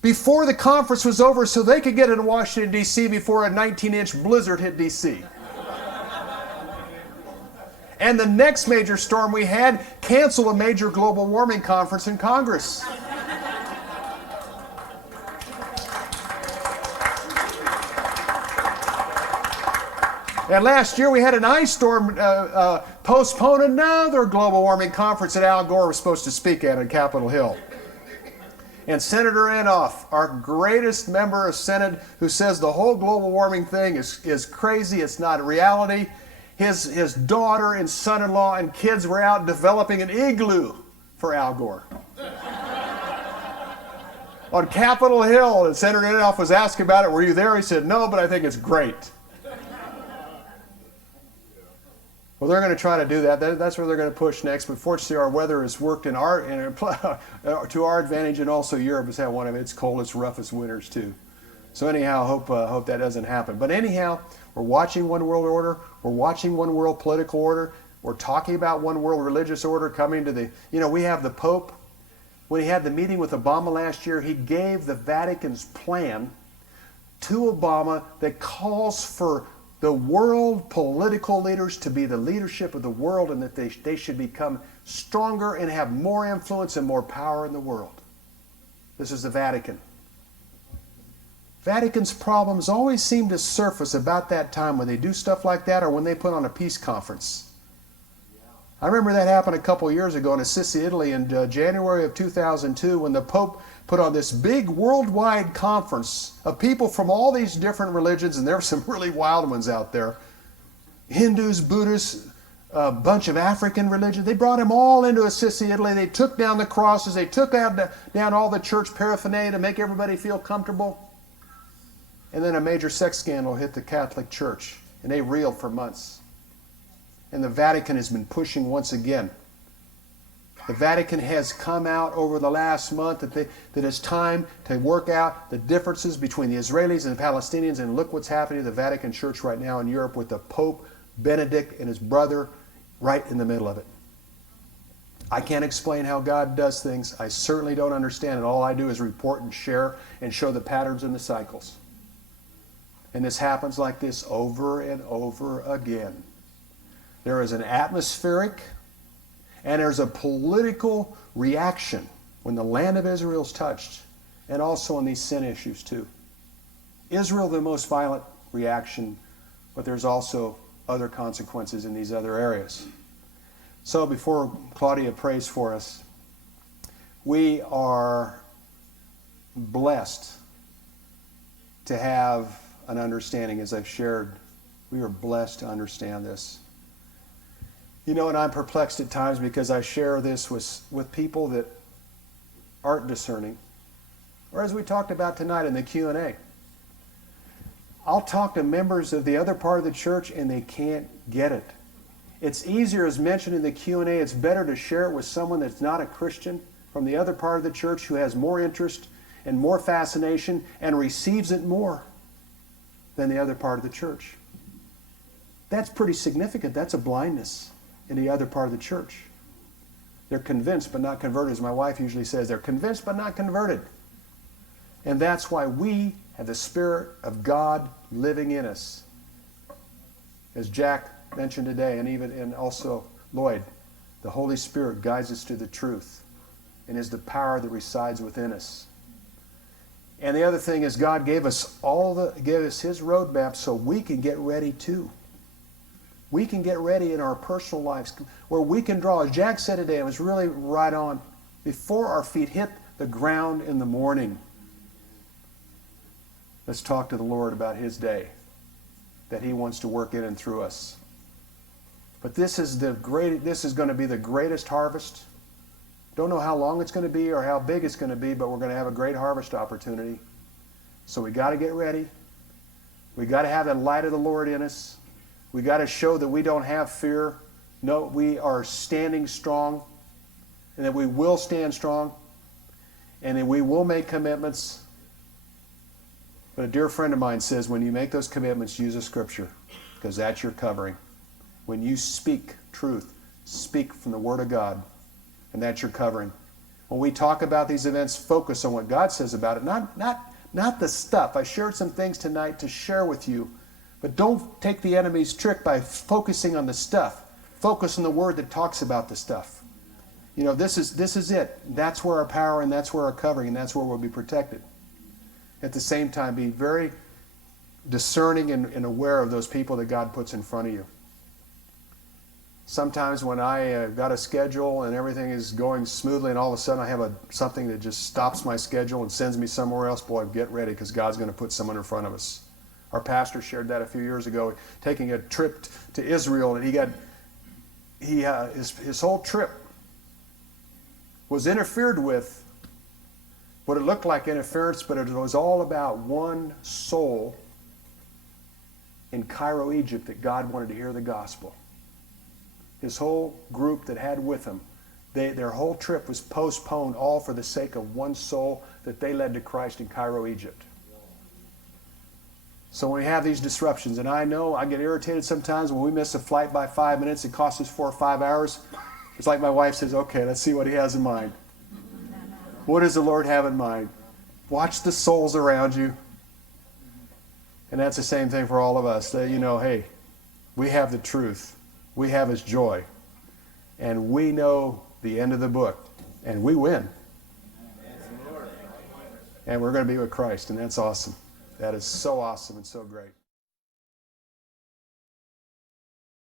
before the conference was over so they could get into Washington, D.C. before a 19-inch blizzard hit D.C. And the next major storm we had canceled a major global warming conference in Congress. And last year we had an ice storm postpone another global warming conference that Al Gore was supposed to speak at on Capitol Hill. And Senator Inhofe, our greatest member of Senate, who says the whole global warming thing is crazy, it's not a reality. His daughter and son-in-law and kids were out developing an igloo for Al Gore. On Capitol Hill, and Senator Inhofe was asked about it. Were you there? He said, no, but I think it's great. Well, they're going to try to do that. That's where they're going to push next. But fortunately, our weather has worked to our advantage, and also Europe has had one of its coldest, roughest winters too. So anyhow, hope that doesn't happen. But anyhow, we're watching one world order. We're watching one world political order. We're talking about one world religious order coming to the. We have the Pope. When he had the meeting with Obama last year, he gave the Vatican's plan to Obama that calls for the world political leaders to be the leadership of the world, and that they should become stronger and have more influence and more power in the world. This is the Vatican. Vatican's problems always seem to surface about that time when they do stuff like that, or when they put on a peace conference. I remember that happened a couple of years ago in Assisi, Italy, in January of 2002, when the Pope put on this big worldwide conference of people from all these different religions, and there were some really wild ones out there. Hindus, Buddhists, a bunch of African religions. They brought them all into Assisi, Italy. They took down the crosses. They took down all the church paraphernalia to make everybody feel comfortable. And then a major sex scandal hit the Catholic Church, and they reeled for months. And the Vatican has been pushing once again. The Vatican has come out over the last month that it's time to work out the differences between the Israelis and the Palestinians. And look what's happening to the Vatican Church right now in Europe, with the Pope Benedict and his brother right in the middle of it. I can't explain how God does things. I certainly don't understand it. All I do is report and share and show the patterns and the cycles. And this happens like this over and over again. There is an atmospheric and there's a political reaction when the land of Israel is touched, and also on these sin issues too. Israel, the most violent reaction, but there's also other consequences in these other areas. So before Claudia prays for us, we are blessed to have an understanding, as I've shared. We are blessed to understand this. You know, and I'm perplexed at times because I share this with people that aren't discerning. Or as we talked about tonight in the Q&A. I'll talk to members of the other part of the church and they can't get it. It's easier, as mentioned in the Q&A, it's better to share it with someone that's not a Christian from the other part of the church who has more interest and more fascination and receives it more than the other part of the church. That's pretty significant. That's a blindness in the other part of the church. They're convinced but not converted. As my wife usually says, they're convinced but not converted. And that's why we have the Spirit of God living in us. As Jack mentioned today, and also Lloyd, the Holy Spirit guides us to the truth and is the power that resides within us. And the other thing is God gave us His roadmap so we can get ready too. We can get ready in our personal lives where we can draw. As Jack said today, it was really right on. Before our feet hit the ground in the morning, let's talk to the Lord about His day that He wants to work in and through us. But this is going to be the greatest harvest. Don't know how long it's going to be or how big it's going to be, but we're going to have a great harvest opportunity. So we got to get ready. We got to have the light of the Lord in us. We got to show that we don't have fear. No, we are standing strong, and that we will stand strong, and that we will make commitments. But a dear friend of mine says, when you make those commitments, use a scripture, because that's your covering. When you speak truth, speak from the Word of God, and that's your covering. When we talk about these events, focus on what God says about it, not the stuff. I shared some things tonight to share with you, but don't take the enemy's trick by focusing on the stuff. Focus on the Word that talks about the stuff. You know, this is it. That's where our power and that's where our covering and that's where we'll be protected. At the same time, be very discerning and aware of those people that God puts in front of you. Sometimes when I got a schedule and everything is going smoothly and all of a sudden I have something that just stops my schedule and sends me somewhere else, boy, get ready because God's going to put someone in front of us. Our pastor shared that a few years ago, taking a trip to Israel, and his whole trip was interfered with. What it looked like interference, but it was all about one soul in Cairo, Egypt, that God wanted to hear the gospel. His whole group that had with him, their whole trip was postponed, all for the sake of one soul that they led to Christ in Cairo, Egypt. So when we have these disruptions, and I know I get irritated sometimes when we miss a flight by 5 minutes, it costs us 4 or 5 hours. It's like my wife says, okay, let's see what He has in mind. What does the Lord have in mind? Watch the souls around you. And that's the same thing for all of us. That, you know, hey, we have the truth. We have His joy. And we know the end of the book. And we win. And we're going to be with Christ. And that's awesome. That is so awesome and so great.